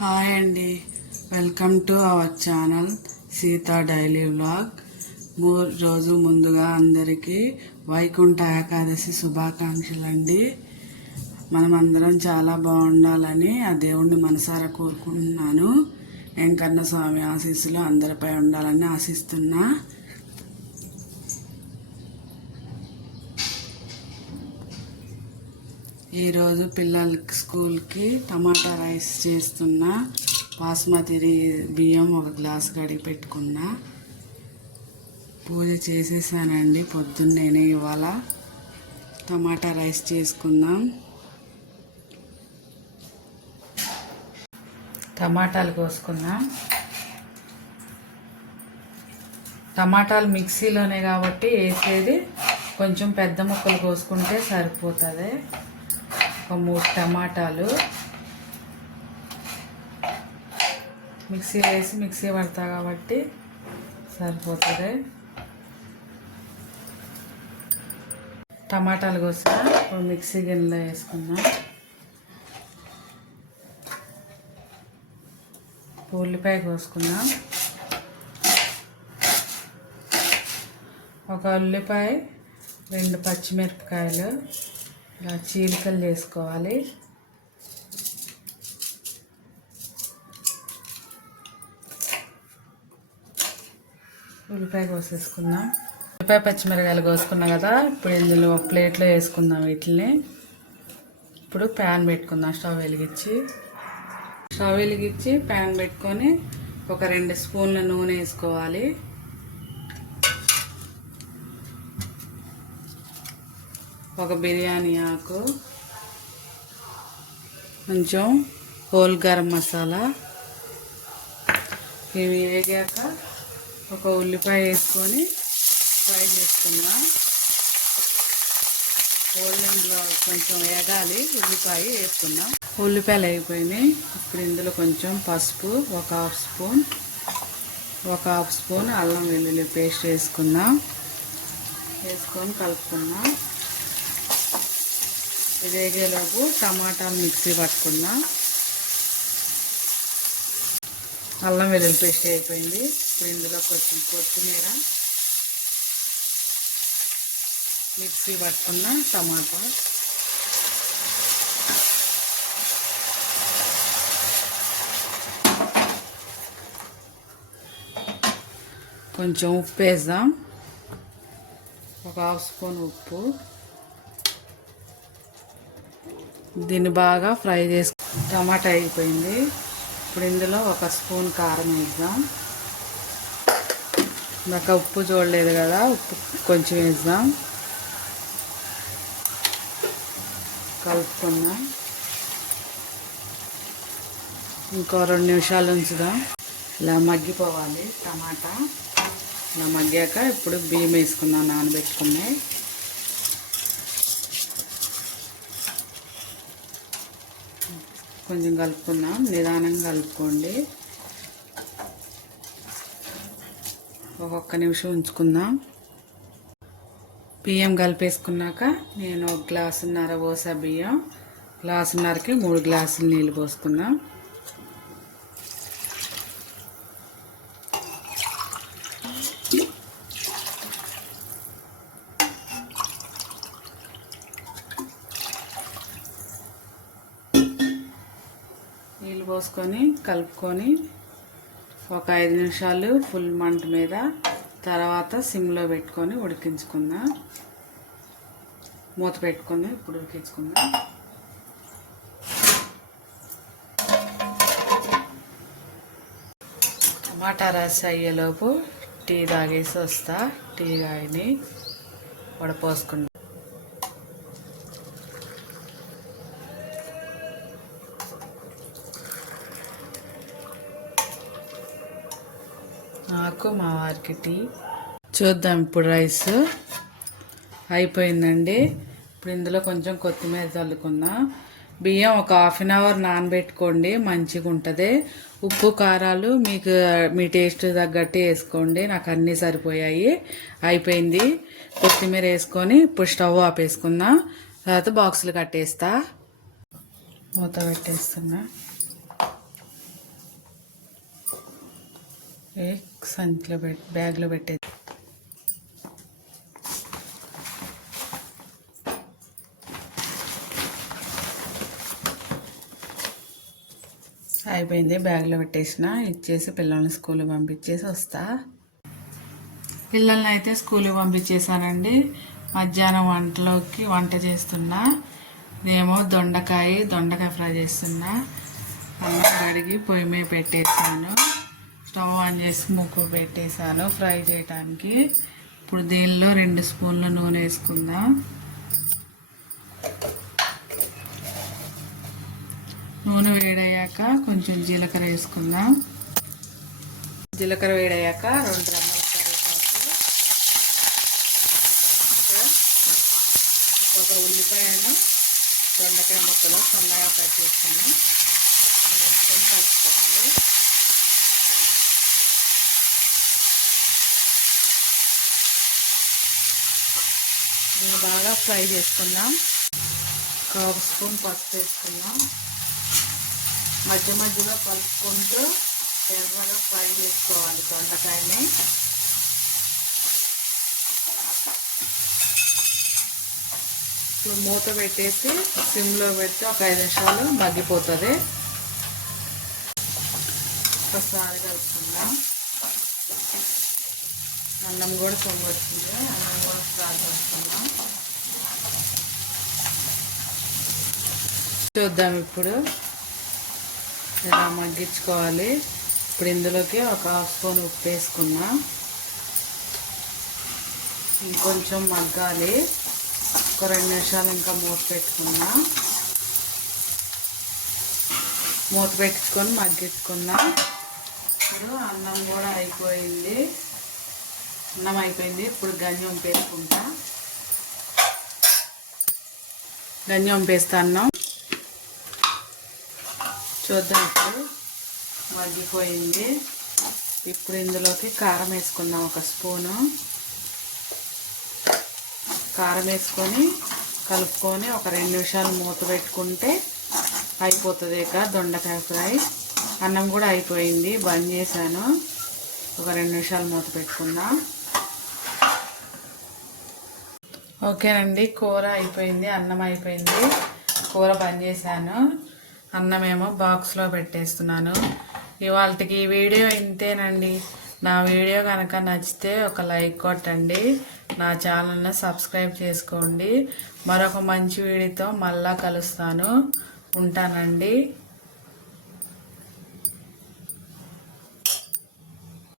Hi అండి. Welcome to our channel Seetha daily vlog. మూడు రోజు ముందుగా అందరికీ వైకుంఠ ఏకాదశి శుభాకాంక్షలు అండి మనమందరం చాలా బాగుండాలని ఆ దేవుణ్ణి మనసారా కోరుకుంటున్నాను. వెంకన్న స్వామి ఆశీస్సులు అందరిపై ఉండాలని ఆశిస్తున్నా. ఈరోజు పిల్లలకి స్కూల్కి టమాటా రైస్ చేస్తున్నా బాస్మతి బియ్యం ఒక గ్లాస్ కడిగి పెట్టుకున్నా. పూజ చేసేసానండి పొద్దున్నేనే ఇవాళ టమాటా రైస్ చేసుకుందాం. టమాటాలు కోసుకుందాం. టమాటాలు మిక్సీలోనే కాబట్టి వేసేది కొంచెం పెద్ద ముక్కలు కోసుకుంటే సరిపోతుంది. ఒక మూడు టమాటాలు. మిక్సీ వేసి మిక్సీ పడతా కాబట్టి సరిపోతుంది. టమాటాలు కోసిన ఇప్పుడు మిక్సీ గిన్నెలో వేసుకుందాం. ఉల్లిపాయ కోసుకుందాం. ఒక ఉల్లిపాయ రెండు పచ్చిమిరపకాయలు. ఇలా చీలికలు చేసుకోవాలి. ఉల్లిపాయ కోసేసుకుందాం. ఉల్లిపాయ పచ్చిమిరకాయలు కోసుకున్నాం కదా ఇప్పుడు ఇందులో ఒక ప్లేట్లో వేసుకుందాం వీటిని ఇప్పుడు ప్యాన్ పెట్టుకుందాం స్టవ్ వెలిగించి. స్టవ్ వెలిగించి ప్యాన్ పెట్టుకొని ఒక రెండు స్పూన్ల నూనె వేసుకోవాలి. ఒక బిర్యానీ ఆకు కొంచెం హోల్ గరం మసాలా. ఇవి వేగాక ఒక ఉల్లిపాయ వేసుకొని ఫ్రై చేసుకుందాం. హోల్డింగ్లో కొంచెం వేగాలి ఉల్లిపాయ వేసుకుందాం. ఉల్లిపాయలు అయిపోయినాయి. ఇప్పుడు ఇందులో కొంచెం పసుపు ఒక హాఫ్ స్పూన్ ఒక హాఫ్ స్పూన్ అల్లం వెల్లుల్లి పేస్ట్ వేసుకుందాం. వేసుకొని కలుపుకుందాం. వేగేలోపు టమాటాలు మిక్సీ పట్టుకున్నా. అల్లం వెల్లుల్లి పేస్ట్ అయిపోయింది. ఇప్పుడు ఇందులో కొంచెం కొత్తిమీర మిక్సీ పట్టుకున్న టమాటా. కొంచెం ఉప్పు వేద్దాం. ఒక హాఫ్ స్పూన్ ఉప్పు. దీన్ని బాగా ఫ్రై చేసు టమాటా అయిపోయింది. ఇప్పుడు ఇందులో ఒక స్పూన్ కారం వేద్దాం. నాకు ఉప్పు చూడలేదు కదా ఉప్పు కొంచెం వేద్దాం. కలుపుకుందాం. ఇంకో రెండు నిమిషాలు ఉంచుదాం. ఇలా మగ్గిపోవాలి టమాటా. ఇలా మగ్గాక ఇప్పుడు బియ్యం వేసుకుందాం నానబెట్టుకున్నాయి. కొంచెం కలుపుకుందాం. నిదానంగా కలుపుకోండి. ఒక్కొక్క నిమిషం ఉంచుకుందాం. బియ్యం కలిపేసుకున్నాక నేను ఒక గ్లాసున్నర పోసా బియ్యం. గ్లాసున్నరకి మూడు గ్లాసులు నీళ్ళు పోసుకుందాం నీళ్ళు పోసుకొని కలుపుకొని ఒక ఐదు నిమిషాలు ఫుల్ మంట మీద తర్వాత సిమ్లో పెట్టుకొని ఉడికించుకుందాం. మూత పెట్టుకొని ఇప్పుడు ఉడికించుకుందాం. టమాటా రస్ అయ్యేలోపు టీ తాగేసి వస్తా. టీ తాగిని వడపోసుకుంటా నాకు మా వారికి టీ. చూద్దాం ఇప్పుడు రైస్. అయిపోయిందండి. ఇప్పుడు ఇందులో కొంచెం కొత్తిమీర చల్లుకుందాం. బియ్యం ఒక హాఫ్ అన్ అవర్ నానబెట్టుకోండి మంచిగా ఉంటుంది. ఉప్పు కారాలు మీకు మీ టేస్ట్ తగ్గట్టు వేసుకోండి. నాకు అన్నీ సరిపోయాయి. అయిపోయింది. కొత్తిమీర వేసుకొని ఇప్పుడు స్టవ్ ఆపేసుకుందాం. తర్వాత బాక్సులు కట్టేస్తా. మూత పెట్టేస్తున్నా. సంచిలో పెట్టి బ్యాగ్లో పెట్టేది. అయిపోయింది బ్యాగ్లో పెట్టేసిన ఇచ్చేసి పిల్లల్ని స్కూల్కి పంపించేసి వస్తా. పిల్లల్ని అయితే స్కూల్కి పంపించేసానండి మధ్యాహ్నం వంటలోకి వంట చేస్తున్నా. ఇదేమో దొండకాయ దొండకాయ ఫ్రై చేస్తున్నా. అన్నం కడిగి పొయ్యి మీద పెట్టేసాను స్టవ్ ఆన్ చేసి ముక్కు పెట్టేశాను ఫ్రై చేయడానికి ఇప్పుడు దీనిలో రెండు స్పూన్ల నూనె వేసుకుందాం. నూనె వేడయ్యాక కొంచెం జీలకర్ర వేసుకుందాం. జీలకర్ర వేడయ్యాక రెండు రెమ్మల కరివేపాకు. ఒక ఉల్లిపాయను దొండకాయ ముక్కలు సన్నగా కట్ చేసుకుని. కలుపుకోవాలి దీన్ని బాగా ఫ్రై చేసుకుందాం. కాఫ్ స్పూన్ పసుపు వేసుకుందాం. మధ్య మధ్యలో కలుపుకుంటూ ఎర్రగా ఫ్రై చేసుకోవాలి దొండకాయని. ఇప్పుడు మూత పెట్టేసి సిమ్లో పెట్టి ఒక ఐదు నిమిషాలు మగ్గిపోతుంది. ఒకసారి కలుపుకుందాం. అన్నం కూడా పొంగి వచ్చింది అన్నం కూడా ఒకసారి చూద్దాం ఇప్పుడు ఇలా మగ్గించుకోవాలి. ఇప్పుడు ఇందులోకి ఒక హాఫ్ స్పూన్ ఉప్పు వేసుకున్నా ఇంకొంచెం మగ్గాలి. ఒక రెండు నిమిషాలు ఇంకా మూత పెట్టుకున్నా మూత పెట్టుకొని మగ్గించుకున్నా ఇప్పుడు అన్నం కూడా అయిపోయింది. అన్నం అయిపోయింది. ఇప్పుడు గంజం వేసుకుంటా గంజం వేస్తా అన్నం. చూద్దాం ఇప్పుడు మగ్గిపోయింది. ఇప్పుడు ఇందులోకి కారం వేసుకుందాం ఒక స్పూను. కారం వేసుకొని కలుపుకొని ఒక రెండు నిమిషాలు మూత పెట్టుకుంటే అయిపోతుంది ఇక దొండకాయ ఫ్రై. అన్నం కూడా అయిపోయింది. బంద్ చేశాను. ఒక రెండు నిమిషాలు మూత పెట్టుకుందాం. ఓకేనండి కూర అయిపోయింది అన్నం అయిపోయింది. కూర బంద్ చేశాను. అన్నమేమో బాక్స్లో పెట్టేస్తున్నాను. ఇవాళకి వీడియో ఇంతేనండి. నా వీడియో కనుక నచ్చితే ఒక లైక్ కొట్టండి. నా ఛానల్ని సబ్స్క్రైబ్ చేసుకోండి. మరొక మంచి వీడియోతో మళ్ళా కలుస్తాను. ఉంటానండి.